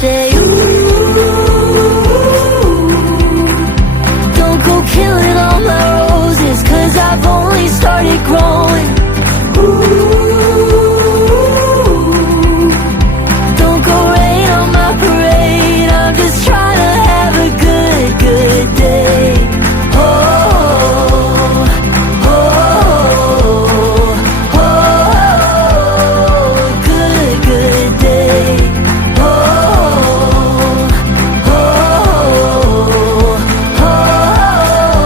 say, ooh, don't go killing all my roses, 'cause I've only started growing. Ooh,